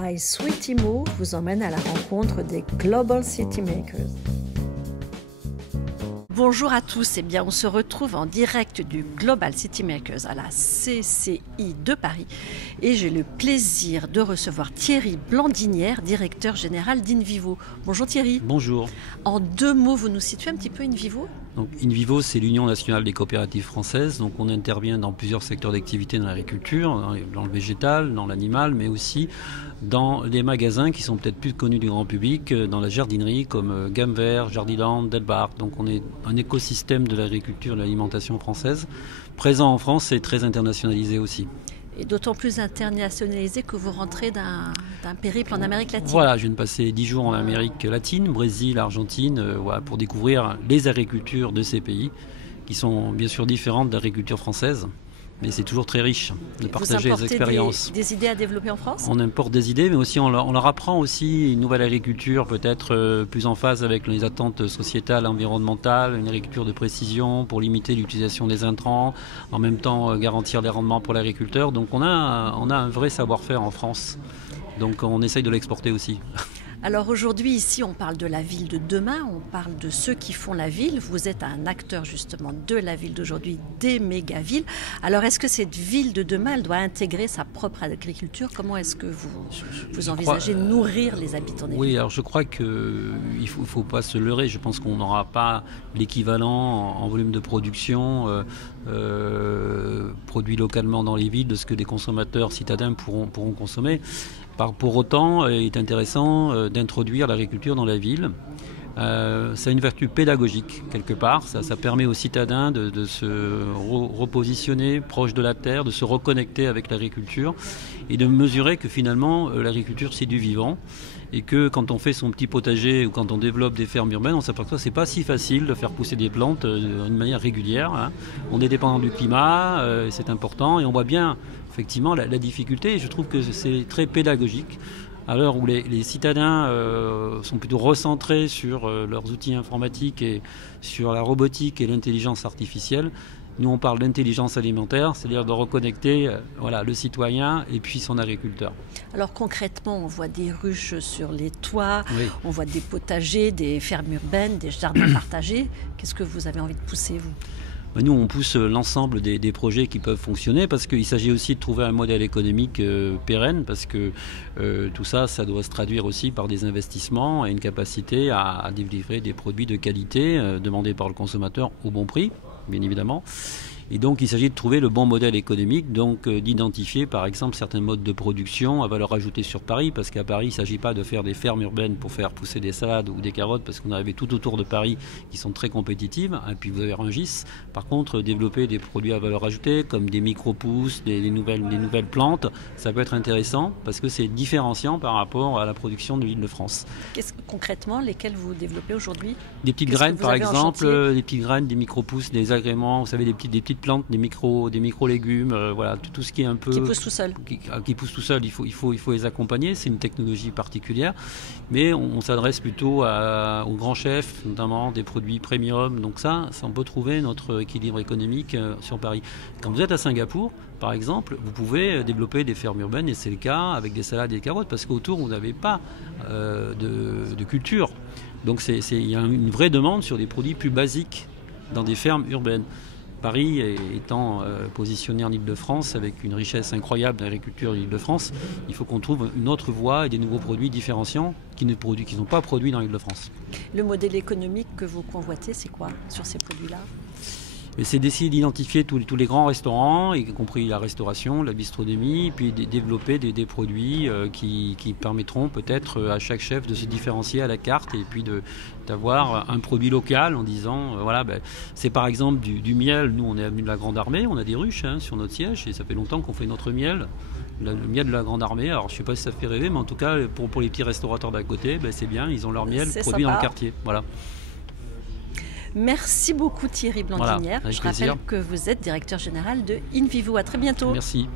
My Sweetie Move vous emmène à la rencontre des Global City Makers. Bonjour à tous, bien on se retrouve en direct du Global City Makers à la CCI de Paris et j'ai le plaisir de recevoir Thierry Blandinière, directeur général d'Invivo. Bonjour Thierry. Bonjour. En deux mots, vous nous situez un petit peu Invivo ? Donc, Invivo, c'est l'Union nationale des coopératives françaises. Donc, on intervient dans plusieurs secteurs d'activité dans l'agriculture, dans le végétal, dans l'animal, mais aussi dans des magasins qui sont peut-être plus connus du grand public, dans la jardinerie comme Gamme Vert, Jardiland, Delbar. Donc, on est un écosystème de l'agriculture et de l'alimentation française, présent en France et très internationalisé aussi. Et d'autant plus internationalisé que vous rentrez d'un périple en Amérique latine. Voilà, je viens de passer 10 jours en Amérique latine, Brésil, Argentine, pour découvrir les agricultures de ces pays, qui sont bien sûr différentes de l'agriculture française. Mais c'est toujours très riche de partager les expériences. Des idées à développer en France ? On importe des idées, mais aussi on leur apprend aussi une nouvelle agriculture, peut-être plus en phase avec les attentes sociétales, environnementales, une agriculture de précision pour limiter l'utilisation des intrants, en même temps garantir des rendements pour l'agriculteur. Donc on a un vrai savoir-faire en France. Donc on essaye de l'exporter aussi. Alors aujourd'hui, ici, on parle de la ville de demain, on parle de ceux qui font la ville. Vous êtes un acteur justement de la ville d'aujourd'hui, des méga-villes. Alors est-ce que cette ville de demain, elle doit intégrer sa propre agriculture ? Comment est-ce que vous envisagez de nourrir les habitants des villes ? Oui, alors je crois qu'il ne faut pas se leurrer. Je pense qu'on n'aura pas l'équivalent en volume de production produit localement dans les villes de ce que les consommateurs citadins pourront consommer. Pour autant, il est intéressant d'introduire l'agriculture dans la ville. Ça a une vertu pédagogique, quelque part. Ça permet aux citadins de se repositionner proche de la terre, de se reconnecter avec l'agriculture et de mesurer que finalement, l'agriculture, c'est du vivant. Et que quand on fait son petit potager ou quand on développe des fermes urbaines, on s'aperçoit que c'est pas si facile de faire pousser des plantes d'une manière régulière. Hein. On est dépendant du climat, c'est important, et on voit bien effectivement la difficulté. Et je trouve que c'est très pédagogique. À l'heure où les citadins sont plutôt recentrés sur leurs outils informatiques et sur la robotique et l'intelligence artificielle, nous on parle d'intelligence alimentaire, c'est-à-dire de reconnecter le citoyen et puis son agriculteur. Alors concrètement, on voit des ruches sur les toits, oui. On voit des potagers, des fermes urbaines, des jardins partagés. Qu'est-ce que vous avez envie de pousser, vous ? Nous, on pousse l'ensemble des projets qui peuvent fonctionner parce qu'il s'agit aussi de trouver un modèle économique pérenne parce que tout ça doit se traduire aussi par des investissements et une capacité à délivrer des produits de qualité demandés par le consommateur au bon prix, bien évidemment. Et donc, il s'agit de trouver le bon modèle économique, donc d'identifier par exemple certains modes de production à valeur ajoutée sur Paris, parce qu'à Paris, il ne s'agit pas de faire des fermes urbaines pour faire pousser des salades ou des carottes, parce qu'on arrive tout autour de Paris qui sont très compétitives, et puis vous avez Rungis. Par contre, développer des produits à valeur ajoutée, comme des micro-pousses, des nouvelles plantes, ça peut être intéressant, parce que c'est différenciant par rapport à la production de l'Île-de-France. Concrètement, lesquels vous développez aujourd'hui ? Des petites graines, par exemple, des petites graines, des micro-pousses, des agréments, vous savez, des petites plantes, des micro-légumes, tout ce qui est un peu... Qui pousse tout seul. Qui pousse tout seul, il faut les accompagner, c'est une technologie particulière, mais on s'adresse plutôt aux grands chefs, notamment des produits premium, donc ça on peut trouver notre équilibre économique sur Paris. Quand vous êtes à Singapour, par exemple, vous pouvez développer des fermes urbaines, et c'est le cas avec des salades et des carottes, parce qu'autour, vous n'avez pas de culture. Donc il y a une vraie demande sur des produits plus basiques dans des fermes urbaines. Paris étant positionné en Île-de-France avec une richesse incroyable d'agriculture en Île-de-France, il faut qu'on trouve une autre voie et des nouveaux produits différenciants qui ne sont pas produits dans l'Île-de-France. Le modèle économique que vous convoitez, c'est quoi sur ces produits-là ? Mais c'est d'essayer d'identifier tous les grands restaurants, y compris la restauration, la bistronomie, puis développer des produits qui permettront peut-être à chaque chef de se différencier à la carte et puis d'avoir un produit local en disant, c'est par exemple du miel. Nous, on est avenue de la Grande Armée, on a des ruches sur notre siège et ça fait longtemps qu'on fait notre miel. Le miel de la Grande Armée, alors je ne sais pas si ça fait rêver, mais en tout cas, pour les petits restaurateurs d'à côté, c'est bien, ils ont leur miel produit dans le quartier. Voilà. Merci beaucoup Thierry Blandinière. Voilà, je rappelle que vous êtes directeur général de Invivo. À très bientôt. Merci.